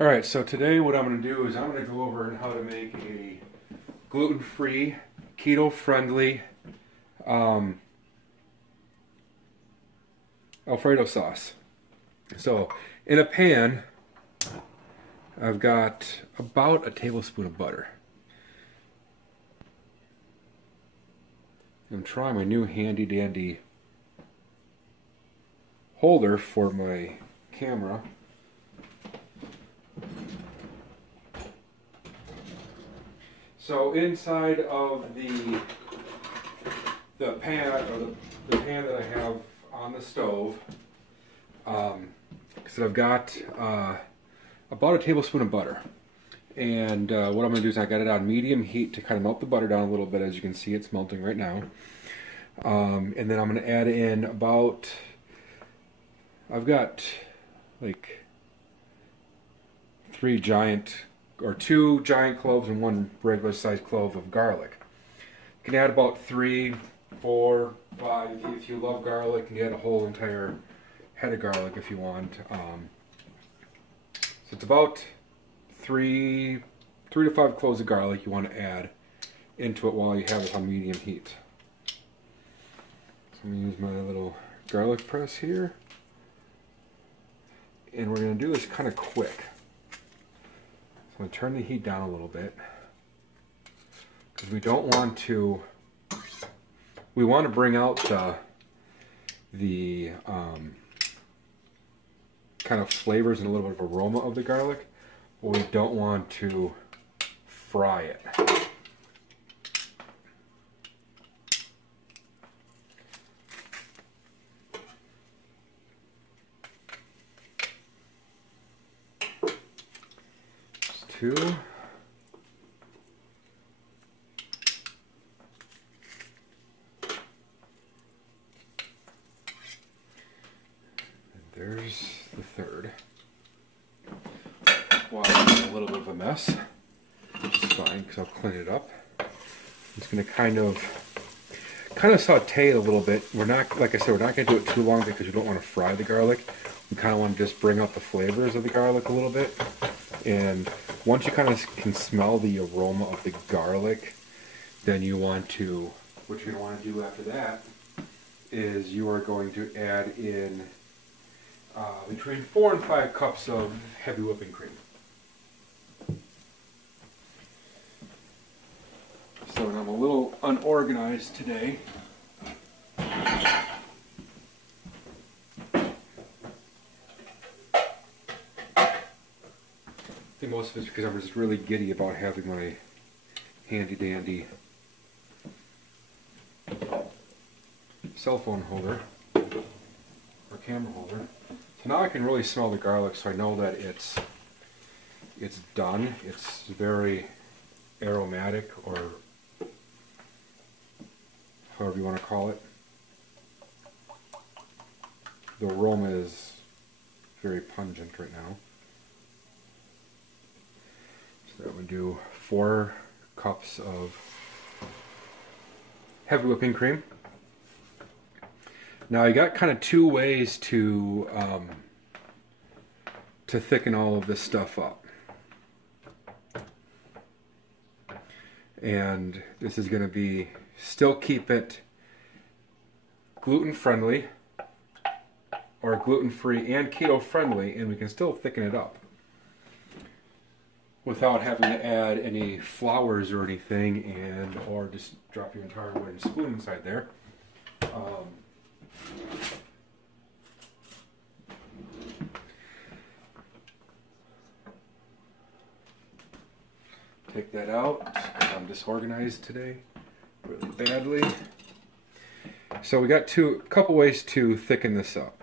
Alright, so today what I'm going to do is I'm going to go over how to make a gluten-free, keto-friendly Alfredo sauce. So in a pan, I've got about a tablespoon of butter. I'm trying my new handy-dandy holder for my camera. So inside of the pan, or the pan that I have on the stove, so I've got about a tablespoon of butter. And what I'm going to do is I got it on medium heat to kind of melt the butter down a little bit. As you can see, it's melting right now. And then I'm going to add in about, I've got like two giant cloves and one regular sized clove of garlic. You can add about 3, 4, 5 if you love garlic, and add a whole entire head of garlic if you want. So it's about 3 to 5 cloves of garlic you want to add into it while you have it on medium heat. So I'm going to use my little garlic press here, and we're going to do this kind of quick. So I'm going to turn the heat down a little bit because we want to bring out the kind of flavors and a little bit of aroma of the garlic, but we don't want to fry it. Just 2. There's the third. Well, it's a little bit of a mess, which is fine because I'll clean it up. I'm just going to kind of saute it a little bit. We're not, like I said, we're not going to do it too long because we don't want to fry the garlic. We kind of want to just bring out the flavors of the garlic a little bit. And once you kind of can smell the aroma of the garlic, then what you're going to want to do after that is you are going to add in between 4 and 5 cups of heavy whipping cream. So I'm a little unorganized today. I think most of it's because I'm just really giddy about having my handy dandy cell phone holder or camera holder. So now I can really smell the garlic, so I know that it's done. It's very aromatic, or however you want to call it. The aroma is very pungent right now. So that would do 4 cups of heavy whipping cream. Now you got kind of 2 ways to thicken all of this stuff up. And this is going to be, still keep it gluten friendly or gluten free and keto friendly, and we can still thicken it up without having to add any flours or anything, or just drop your entire wooden spoon inside there. Take that out. I'm disorganized today really badly. So we got a couple ways to thicken this up.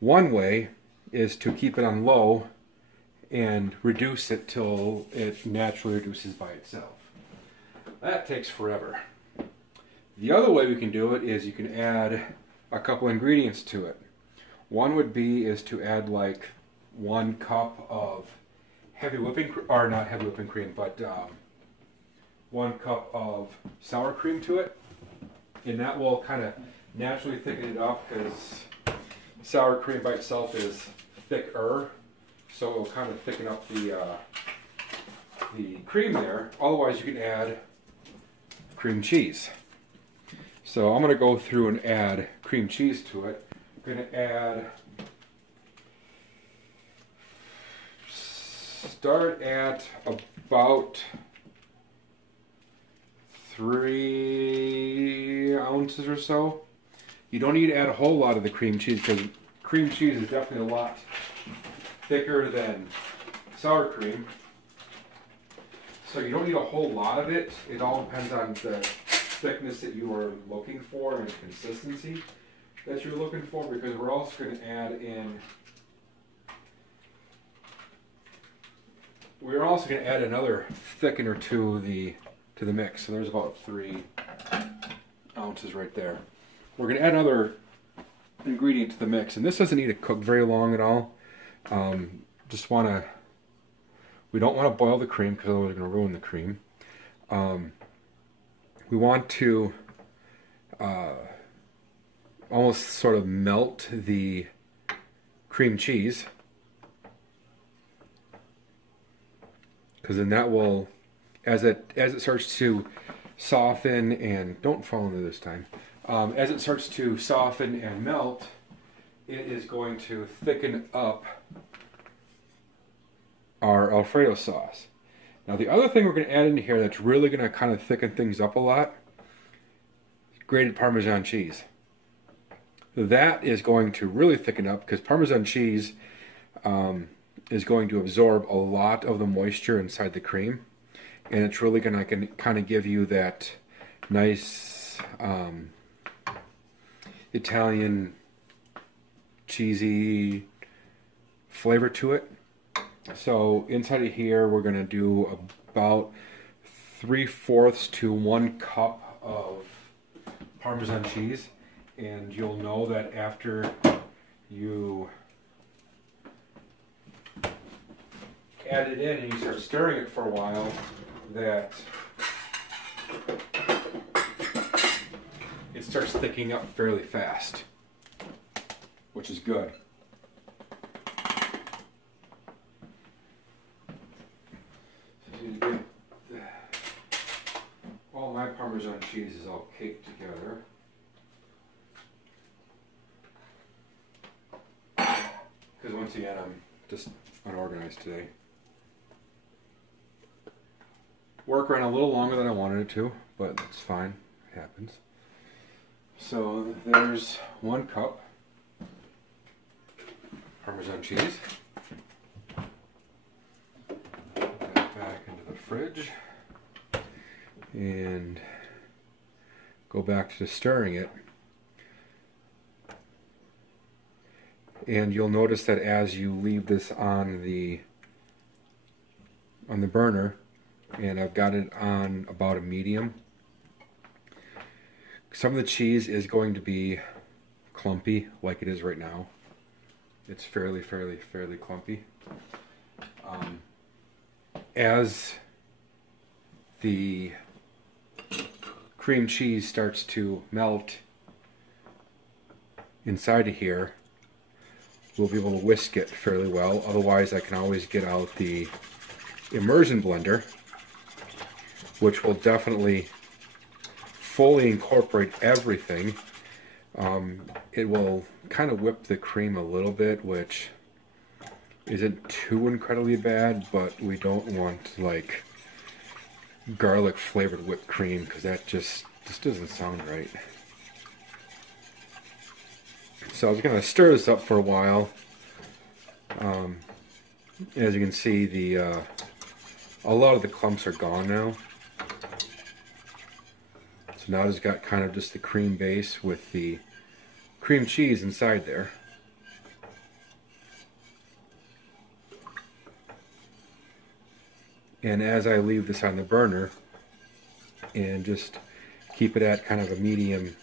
One way is to keep it on low and reduce it till it naturally reduces by itself. That takes forever. The other way we can do it is you can add a couple ingredients to it. One would be to add like 1 cup of heavy whipping, or not heavy whipping cream, but 1 cup of sour cream to it, and that will kind of naturally thicken it up because sour cream by itself is thicker so it'll kind of thicken up the cream there. Otherwise, you can add cream cheese. So I'm going to go through and add cream cheese to it. I'm going to add, start at about 3 ounces or so. You don't need to add a whole lot of the cream cheese because cream cheese is definitely a lot thicker than sour cream. So you don't need a whole lot of it. It all depends on the thickness that you are looking for and consistency that you're looking for, because we're also going to add in, we're also going to add another thickener to the mix. So there's about 3 ounces right there. We're going to add another ingredient to the mix, and this doesn't need to cook very long at all. Just want to, we don't want to boil the cream because otherwise we're going to ruin the cream. We want to almost sort of melt the cream cheese, because then that will, as it starts to soften and, don't fall into this time, as it starts to soften and melt, it is going to thicken up our Alfredo sauce. Now the other thing we're going to add in here that's really going to kind of thicken things up a lot, grated Parmesan cheese. That is going to really thicken up, because Parmesan cheese is going to absorb a lot of the moisture inside the cream, and it's really going to kind of give you that nice Italian cheesy flavor to it. So inside of here we're going to do about 3/4 to 1 cup of Parmesan cheese, and you'll know that after you add it in and you start stirring it for a while that it starts thickening up fairly fast, which is good. All my Parmesan cheese is all caked together. Because once again, I'm just unorganized today. Work ran a little longer than I wanted it to, but it's fine. It happens. So there's 1 cup Parmesan cheese. Put that back into the fridge and go back to stirring it. And you'll notice that as you leave this on the burner, and I've got it on about a medium, some of the cheese is going to be clumpy like it is right now. It's fairly clumpy. As the cream cheese starts to melt inside of here, we'll be able to whisk it fairly well. Otherwise, I can always get out the immersion blender, which will definitely fully incorporate everything. It will kind of whip the cream a little bit, which isn't too incredibly bad, but we don't want like garlic flavored whipped cream, because that just doesn't sound right. So I was going to stir this up for a while. As you can see, a lot of the clumps are gone now. So now it's got kind of just the cream base with the cream cheese inside there. And as I leave this on the burner and just keep it at kind of a medium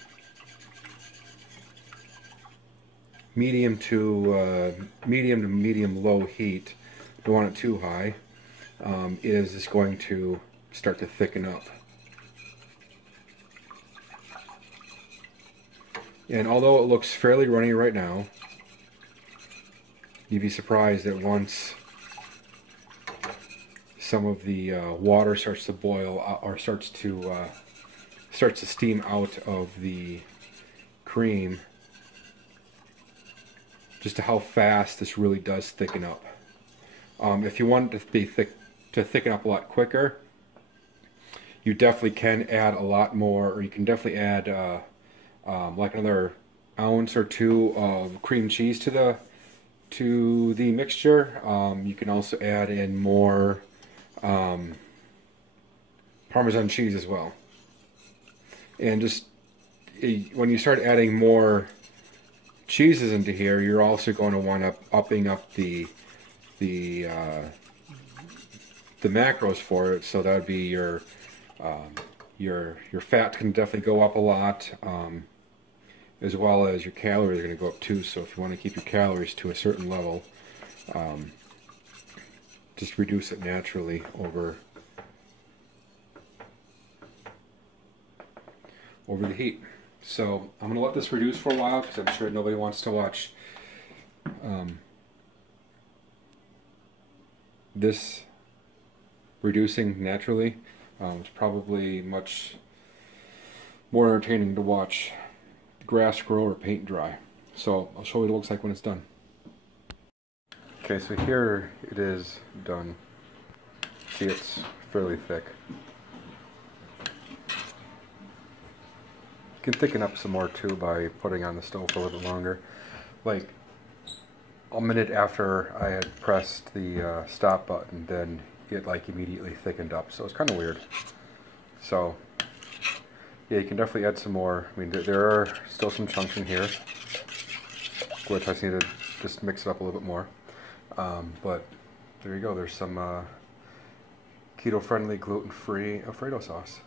to medium low heat, don't want it too high, is this going to start to thicken up. And although it looks fairly runny right now, you'd be surprised that once some of the water starts to boil or starts to steam out of the cream, just to how fast this really does thicken up. If you want it to thicken up a lot quicker, you definitely can add a lot more, or you can definitely add like another ounce or two of cream cheese to the mixture. You can also add in more Parmesan cheese as well. And just when you start adding more cheeses into here, you're also going to want to upping up the macros for it. So that would be your fat can definitely go up a lot, as well as your calories are going to go up too. So if you want to keep your calories to a certain level, just reduce it naturally over the heat. So I'm going to let this reduce for a while because I'm sure nobody wants to watch this reducing naturally. It's probably much more entertaining to watch grass grow or paint dry. So I'll show you what it looks like when it's done. Okay, so here it is done. See, it's fairly thick. You can thicken up some more too by putting on the stove for a little bit longer. Like a minute after I had pressed the stop button, then it like immediately thickened up. So it's kind of weird. So yeah, you can definitely add some more. I mean, there are still some chunks in here, which I just need to just mix it up a little bit more. But there you go. There's some keto-friendly, gluten-free Alfredo sauce.